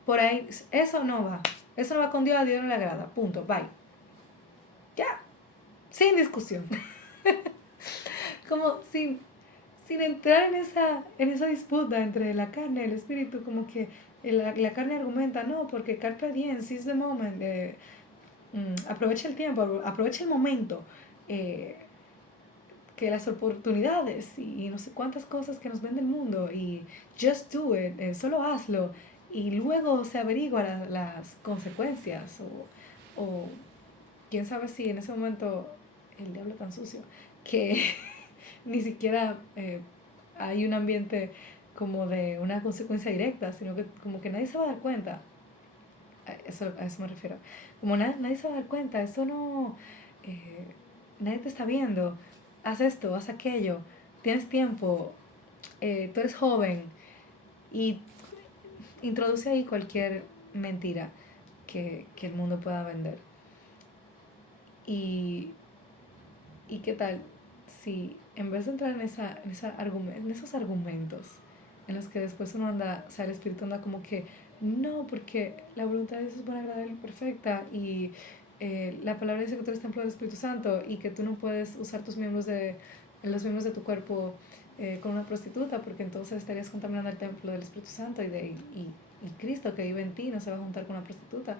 por ahí, eso no va con Dios, a Dios no le agrada, punto, bye, ya, sin discusión, como sin entrar en esa disputa entre la carne y el espíritu, como que la carne argumenta, no, porque carpe diem, seize the moment, aprovecha el tiempo, aprovecha el momento, eh, que las oportunidades y no sé cuántas cosas que nos vende el mundo y just do it, solo hazlo y luego se averigua las consecuencias o quién sabe si en ese momento el diablo tan sucio que ni siquiera hay un ambiente como de una consecuencia directa, sino que como que nadie se va a dar cuenta. A eso me refiero. Como nadie se va a dar cuenta, eso no... eh, nadie te está viendo. Haz esto, haz aquello, tienes tiempo, tú eres joven y introduce ahí cualquier mentira que el mundo pueda vender. Y, y qué tal si en vez de entrar en esos argumentos en los que después uno anda, o sea, el espíritu anda como que, no, porque la voluntad de Dios es buena, agradable y perfecta, y la palabra dice que tú eres templo del Espíritu Santo y que tú no puedes usar los miembros de tu cuerpo con una prostituta, porque entonces estarías contaminando el templo del Espíritu Santo y Cristo que vive en ti no se va a juntar con una prostituta.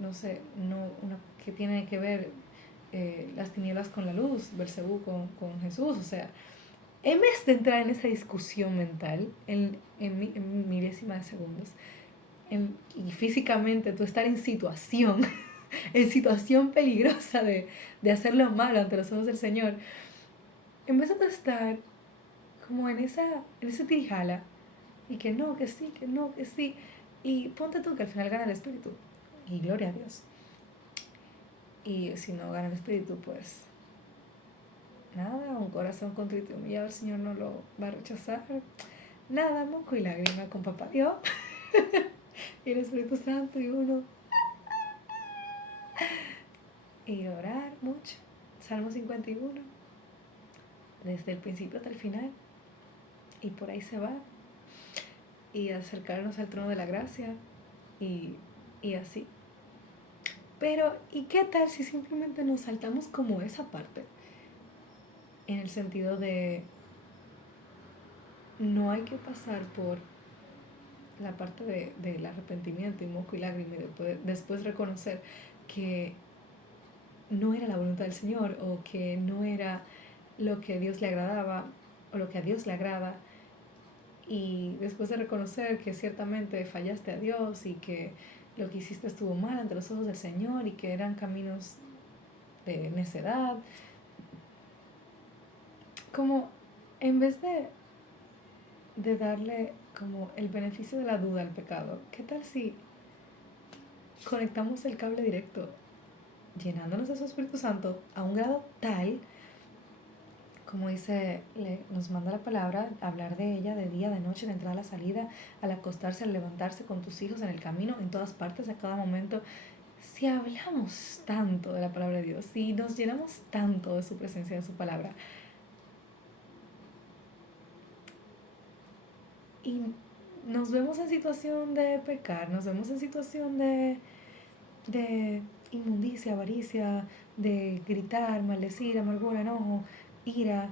No sé, que tiene que ver las tinieblas con la luz, Belcebú con Jesús, o sea, en vez de entrar en esa discusión mental en milésimas de segundos, y físicamente tú estar en situación, en situación peligrosa de hacer lo malo ante los ojos del Señor, en vez de tú estar como en ese tirijala, y que no, que sí, que no, que sí, y ponte tú que al final gana el Espíritu, y gloria a Dios, y si no gana el Espíritu, pues nada, un corazón contrito y humillado el Señor no lo va a rechazar. Nada, moco y lágrima con papá Dios y el Espíritu Santo y uno. Y orar mucho. Salmo 51, desde el principio hasta el final. Y por ahí se va. Y acercarnos al trono de la gracia. Y, y así. Pero, ¿y qué tal si simplemente nos saltamos como esa parte? En el sentido de no hay que pasar por la parte del arrepentimiento y moco y lágrima y después reconocer que no era la voluntad del Señor o que no era lo que a Dios le agradaba o lo que a Dios le agrada Y después de reconocer que ciertamente fallaste a Dios y que lo que hiciste estuvo mal ante los ojos del Señor y que eran caminos de necedad, como en vez de darle como el beneficio de la duda al pecado, ¿qué tal si conectamos el cable directo llenándonos de su Espíritu Santo a un grado tal, como dice, nos manda la palabra, hablar de ella de día, de noche, de entrada, a la salida, al acostarse, al levantarse con tus hijos en el camino, en todas partes, a cada momento? Si hablamos tanto de la palabra de Dios, si nos llenamos tanto de su presencia, de su palabra, y nos vemos en situación de pecar, nos vemos en situación de inmundicia, avaricia, de gritar, maldecir, amargura, enojo, ira,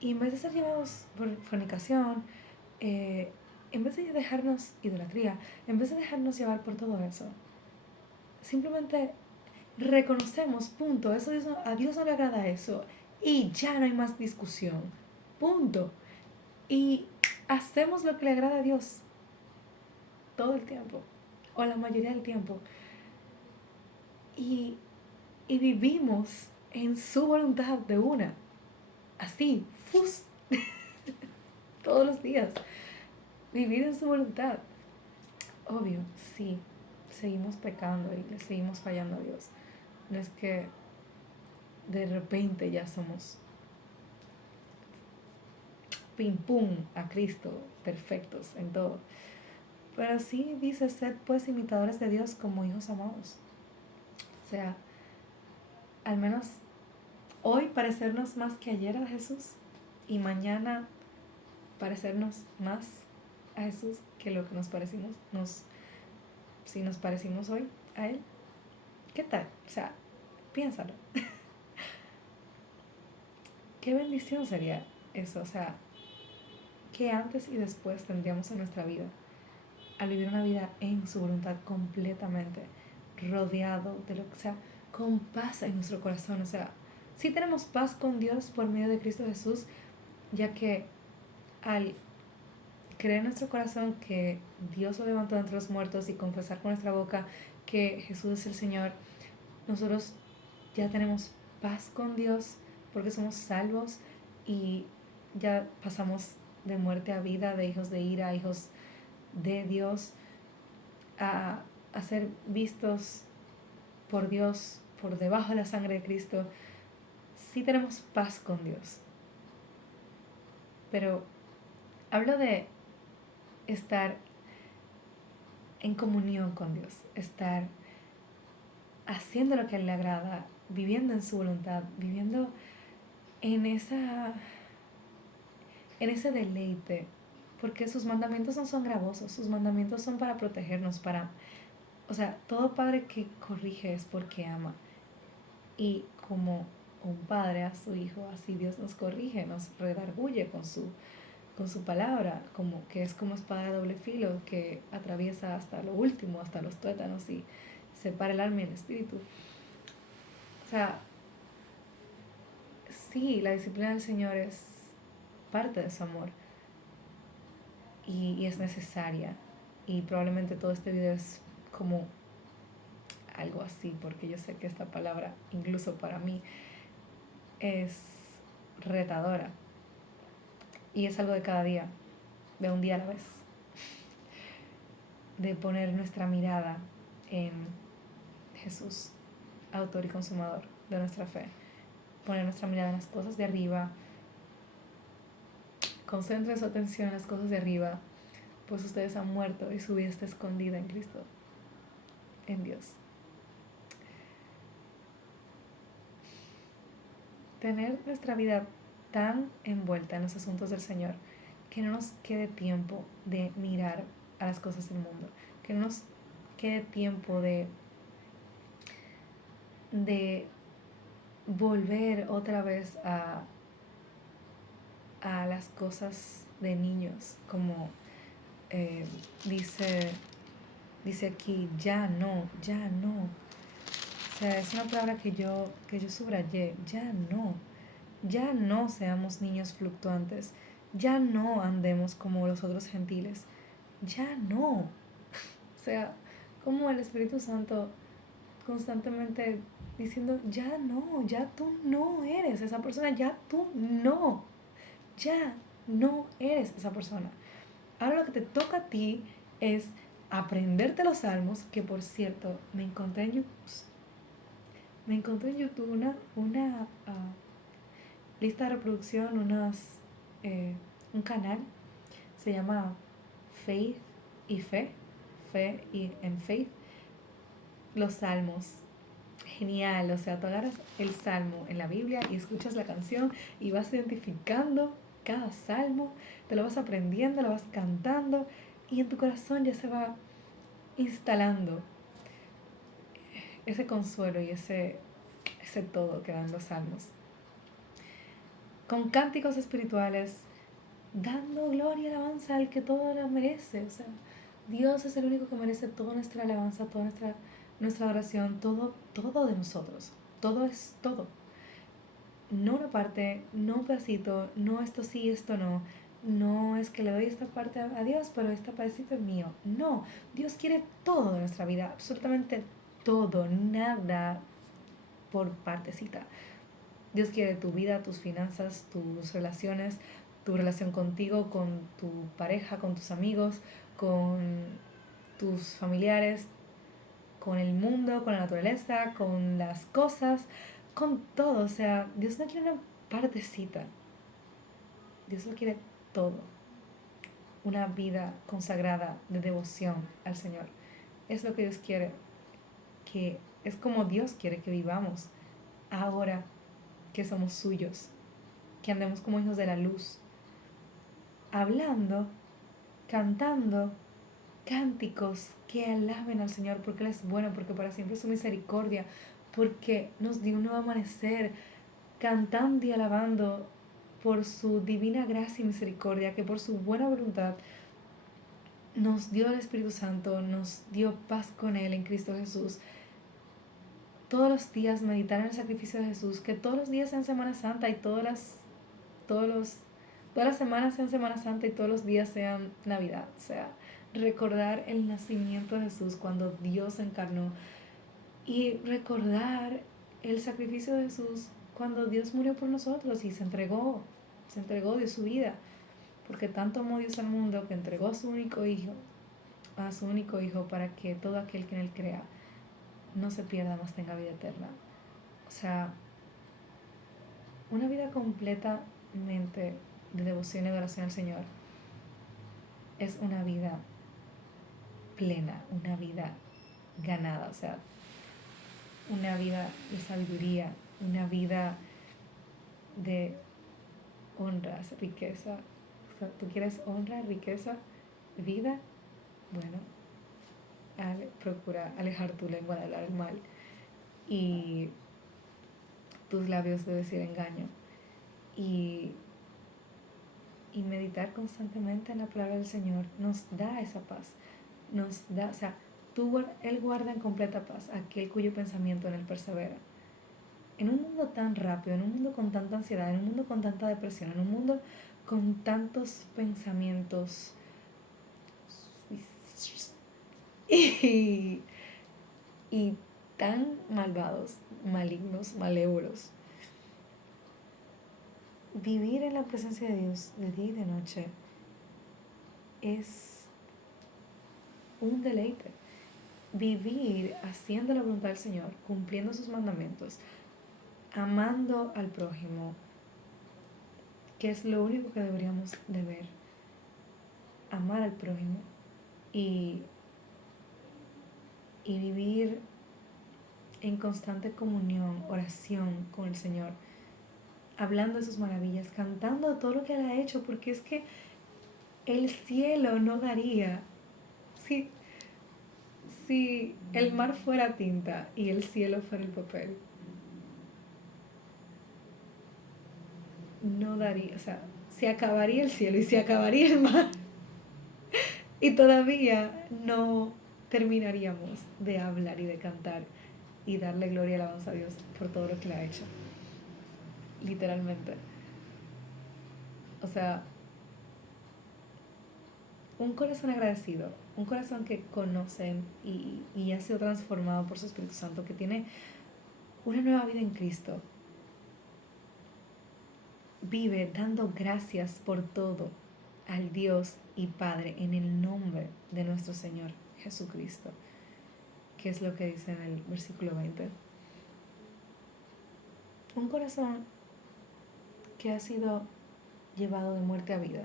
y en vez de ser llevados por fornicación, en vez de dejarnos idolatría, en vez de dejarnos llevar por todo eso, simplemente reconocemos, punto, eso a Dios no le agrada eso, y ya no hay más discusión, punto. Y hacemos lo que le agrada a Dios todo el tiempo, o la mayoría del tiempo, y, y vivimos en su voluntad de una, así, todos los días, vivir en su voluntad. Obvio, sí, seguimos pecando y le seguimos fallando a Dios. No es que de repente ya somos pim pum a Cristo, perfectos en todo. Pero sí dice, sed pues imitadores de Dios como hijos amados. O sea, al menos hoy parecernos más que ayer a Jesús y mañana parecernos más a Jesús que lo que nos parecimos, si nos parecimos hoy a Él. ¿Qué tal? O sea, piénsalo. Qué bendición sería eso. O sea, que antes y después tendríamos en nuestra vida al vivir una vida en su voluntad completamente, rodeado de lo que sea, con paz en nuestro corazón. O sea, sí tenemos paz con Dios por medio de Cristo Jesús, ya que al creer en nuestro corazón que Dios lo levantó de entre los muertos y confesar con nuestra boca que Jesús es el Señor, nosotros ya tenemos paz con Dios porque somos salvos y ya pasamos de muerte a vida, de hijos de ira a hijos de Dios, a ser vistos por Dios por debajo de la sangre de Cristo. Sí tenemos paz con Dios, pero hablo de estar en comunión con Dios, estar haciendo lo que a Él le agrada, viviendo en su voluntad, viviendo en en ese deleite, porque sus mandamientos no son gravosos, sus mandamientos son para protegernos, o sea, todo padre que corrige es porque ama. Y como un padre a su hijo, así Dios nos corrige, nos redarguye con su palabra, como que es como espada de doble filo que atraviesa hasta lo último, hasta los tuétanos y separa el alma y el espíritu. O sea, sí, la disciplina del Señor es parte de su amor y es necesaria. Y probablemente todo este video es como algo así, porque yo sé que esta palabra, incluso para mí, es retadora. Y es algo de cada día, de un día a la vez. De poner nuestra mirada en Jesús, autor y consumador de nuestra fe. Poner nuestra mirada en las cosas de arriba. Concentre su atención en las cosas de arriba, pues ustedes han muerto y su vida está escondida en Cristo, en Dios. Tener nuestra vida tan envuelta en los asuntos del Señor que no nos quede tiempo de mirar a las cosas del mundo, que no nos quede tiempo de volver otra vez a las cosas de niños, como dice aquí, ya no, ya no. O sea, es una palabra que yo subrayé, ya no seamos niños fluctuantes, Ya no andemos como los otros gentiles. Ya no. O sea, como el Espíritu Santo constantemente diciendo, ya no, ya tú no eres esa persona, ya tú no, ya no eres esa persona. Ahora lo que te toca a ti es aprenderte los salmos, que por cierto, me encontré en YouTube una lista de reproducción, un canal, se llama Faith y Fe y en Faith, los salmos. Genial, o sea, tú agarras el salmo en la Biblia y escuchas la canción y vas identificando cada salmo, te lo vas aprendiendo, lo vas cantando y en tu corazón ya se va instalando ese consuelo y ese todo que dan los salmos. Con cánticos espirituales, dando gloria y alabanza al que todo lo merece. O sea, Dios es el único que merece toda nuestra alabanza, toda nuestra oración, todo de nosotros. Todo es todo. No una parte, no un pedacito, no esto sí, esto no. No es que le doy esta parte a Dios, pero esta pedacito es mío. No, Dios quiere todo de nuestra vida, absolutamente todo, nada por partecita. Dios quiere tu vida, tus finanzas, tus relaciones, tu relación contigo, con tu pareja, con tus amigos, con tus familiares, con el mundo, con la naturaleza, con las cosas, con todo. O sea, Dios no quiere una partecita, Dios lo quiere todo. Una vida consagrada de devoción al Señor. Es lo que Dios quiere, que es como Dios quiere que vivamos ahora que somos suyos, que andemos como hijos de la luz, hablando, cantando cánticos que alaben al Señor, porque Él es bueno, porque para siempre es su misericordia, porque nos dio un nuevo amanecer, cantando y alabando por su divina gracia y misericordia, que por su buena voluntad nos dio el Espíritu Santo, nos dio paz con Él en Cristo Jesús. Todos los días meditar en el sacrificio de Jesús, que todos los días sean Semana Santa y todos todas las semanas sean Semana Santa y todos los días sean Navidad. O sea, recordar el nacimiento de Jesús cuando Dios se encarnó y recordar el sacrificio de Jesús cuando Dios murió por nosotros y se entregó de su vida, porque tanto amó Dios al mundo que entregó a su único hijo para que todo aquel que en él crea no se pierda, más tenga vida eterna. O sea, una vida completamente de devoción y adoración al Señor es una vida plena, una vida ganada, o sea, una vida de sabiduría, una vida de honras, riqueza. O sea, ¿tú quieres honra, riqueza, vida? Bueno, procura alejar tu lengua de hablar el mal y tus labios de decir engaño. Y meditar constantemente en la palabra del Señor nos da esa paz, nos da, o sea, Él guarda en completa paz aquel cuyo pensamiento en Él persevera. En un mundo tan rápido, en un mundo con tanta ansiedad, en un mundo con tanta depresión, en un mundo con tantos pensamientos y, y tan malvados, malignos, malévolos, vivir en la presencia de Dios de día y de noche es un deleite. Vivir haciendo la voluntad del Señor, cumpliendo sus mandamientos, amando al prójimo, que es lo único que deberíamos de ver, amar al prójimo y, y vivir en constante comunión, oración con el Señor, hablando de sus maravillas, cantando todo lo que Él ha hecho, porque es que el cielo no daría si, si el mar fuera tinta y el cielo fuera el papel. No daría, o sea, se acabaría el cielo y se acabaría el mar y todavía no terminaríamos de hablar y de cantar y darle gloria y alabanza a Dios por todo lo que le ha hecho, literalmente. O sea, un corazón agradecido, un corazón que conoce y ha sido transformado por su Espíritu Santo, que tiene una nueva vida en Cristo, vive dando gracias por todo al Dios y Padre en el nombre de nuestro Señor Jesucristo, que es lo que dice en el versículo 20. Un corazón que ha sido llevado de muerte a vida,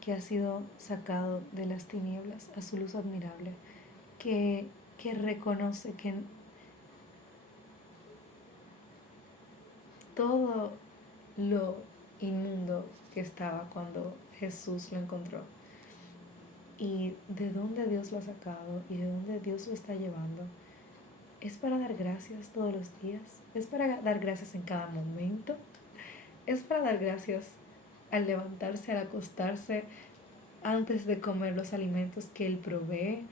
que ha sido sacado de las tinieblas a su luz admirable, que reconoce que todo lo inmundo que estaba cuando Jesús lo encontró y de dónde Dios lo ha sacado y de dónde Dios lo está llevando, es para dar gracias todos los días, es para dar gracias en cada momento, es para dar gracias al levantarse, al acostarse, antes de comer los alimentos que Él provee,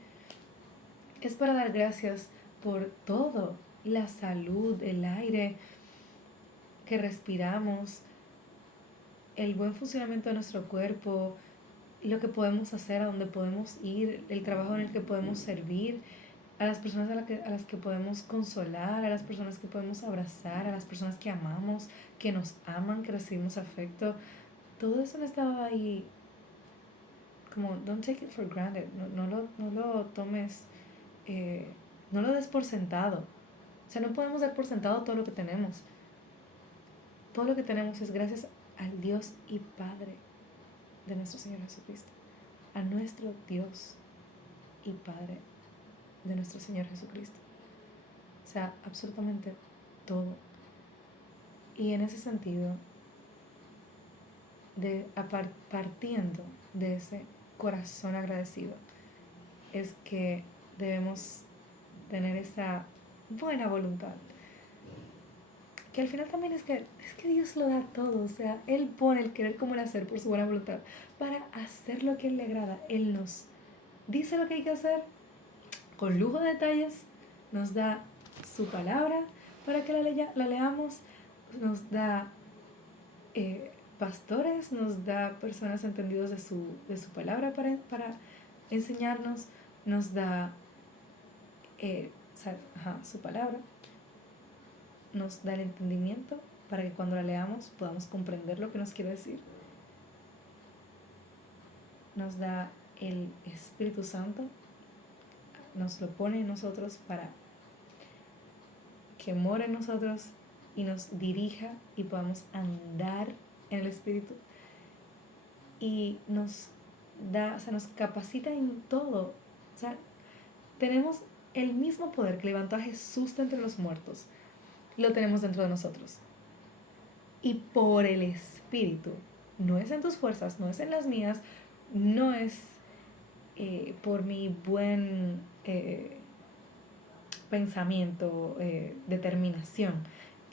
es para dar gracias por todo, la salud, el aire que respiramos, el buen funcionamiento de nuestro cuerpo, lo que podemos hacer, a dónde podemos ir, el trabajo en el que podemos servir, a las personas a las que podemos consolar, a las personas que podemos abrazar, a las personas que amamos, que nos aman, que recibimos afecto. Todo eso no estaba ahí como, don't take it for granted, no lo tomes, no lo des por sentado. O sea, no podemos dar por sentado todo lo que tenemos. Todo lo que tenemos es gracias al Dios y Padre de nuestro Señor Jesucristo, a nuestro Dios y Padre de nuestro Señor Jesucristo. O sea, absolutamente todo. Y en ese sentido, partiendo de ese corazón agradecido, es que debemos tener esa buena voluntad. Que al final también es que Dios lo da todo. O sea, Él pone el querer como el hacer por su buena voluntad para hacer lo que Él le agrada. Él nos dice lo que hay que hacer con lujo de detalles, nos da su palabra para que la leamos, nos da pastores, nos da personas entendidas de su palabra para enseñarnos, nos da su palabra, nos da el entendimiento para que cuando la leamos podamos comprender lo que nos quiere decir, nos da el Espíritu Santo, nos lo pone en nosotros para que more en nosotros y nos dirija y podamos andar en el Espíritu, y nos da, o sea, nos capacita en todo. O sea, tenemos el mismo poder que levantó a Jesús de entre los muertos, lo tenemos dentro de nosotros. Y por el Espíritu, no es en tus fuerzas, no es en las mías, no es por mi buen pensamiento, determinación,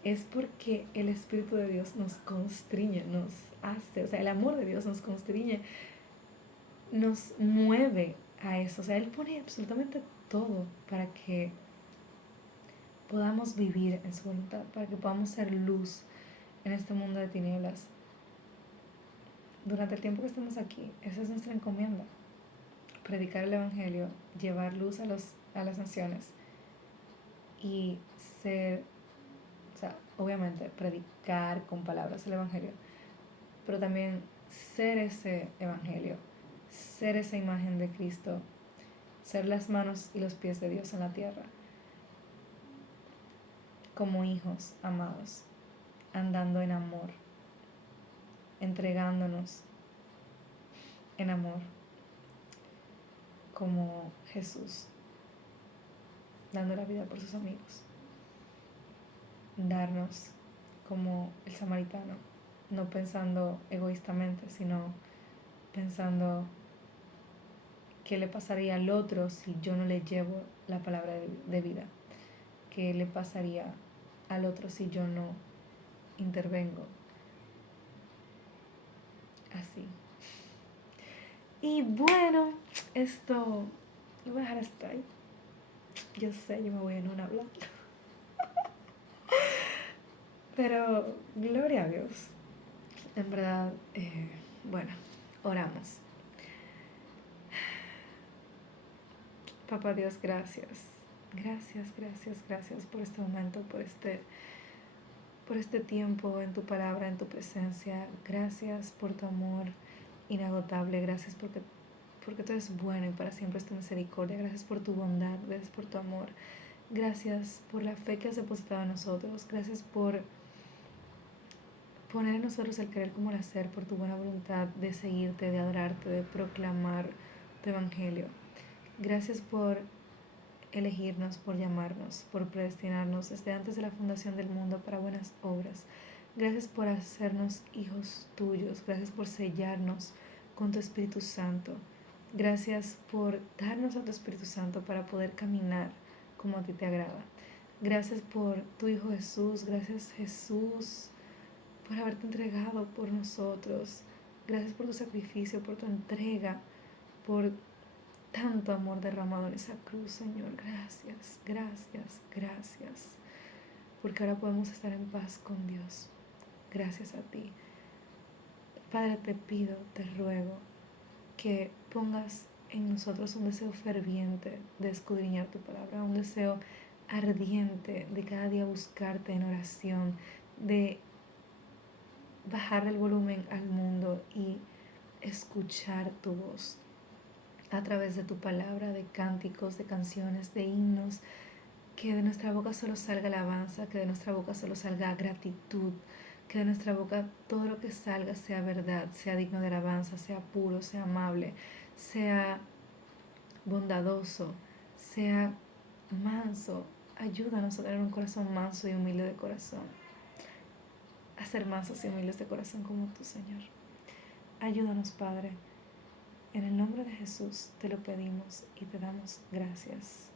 es porque el Espíritu de Dios nos constriñe, nos hace, o sea, el amor de Dios nos constriñe, nos mueve a eso. O sea, Él pone absolutamente todo para que podamos vivir en su voluntad, para que podamos ser luz en este mundo de tinieblas. Durante el tiempo que estemos aquí, esa es nuestra encomienda: predicar el Evangelio, llevar luz a las naciones y ser, o sea, obviamente predicar con palabras el Evangelio, pero también ser ese Evangelio, ser esa imagen de Cristo, ser las manos y los pies de Dios en la tierra, como hijos amados, andando en amor, entregándonos en amor, como Jesús, dando la vida por sus amigos. Darnos como el samaritano, no pensando egoístamente, sino pensando qué le pasaría al otro si yo no le llevo la palabra de vida, qué le pasaría al otro si yo no intervengo. Así. Y bueno, esto lo voy a dejar hasta ahí. Yo sé, yo me voy en una hablar. Pero gloria a Dios. En verdad, bueno, oramos. Papá Dios, gracias. Gracias, gracias, gracias por este momento, por este tiempo en tu palabra, en tu presencia. Gracias por tu amor inagotable. Gracias porque tú eres bueno y para siempre es tu misericordia. Gracias por tu bondad, gracias por tu amor. Gracias por la fe que has depositado en nosotros. Gracias por poner en nosotros el querer como el hacer, por tu buena voluntad de seguirte, de adorarte, de proclamar tu evangelio. Gracias por elegirnos, por llamarnos, por predestinarnos desde antes de la fundación del mundo para buenas obras. Gracias por hacernos hijos tuyos. Gracias por sellarnos con tu Espíritu Santo. Gracias por darnos a tu Espíritu Santo para poder caminar como a ti te agrada. Gracias por tu Hijo Jesús. Gracias, Jesús, por haberte entregado por nosotros. Gracias por tu sacrificio, por tu entrega, por tanto amor derramado en esa cruz, Señor. Gracias, gracias, gracias. Porque ahora podemos estar en paz con Dios. Gracias a ti. Padre, te pido, te ruego que pongas en nosotros un deseo ferviente de escudriñar tu palabra, un deseo ardiente de cada día buscarte en oración, de bajar el volumen al mundo y escuchar tu voz a través de tu palabra, de cánticos, de canciones, de himnos, que de nuestra boca solo salga alabanza, que de nuestra boca solo salga gratitud, que de nuestra boca todo lo que salga sea verdad, sea digno de alabanza, sea puro, sea amable, sea bondadoso, sea manso. Ayúdanos a tener un corazón manso y humilde de corazón, a ser mansos y humildes de corazón como tú, Señor. Ayúdanos, Padre. En el nombre de Jesús te lo pedimos y te damos gracias.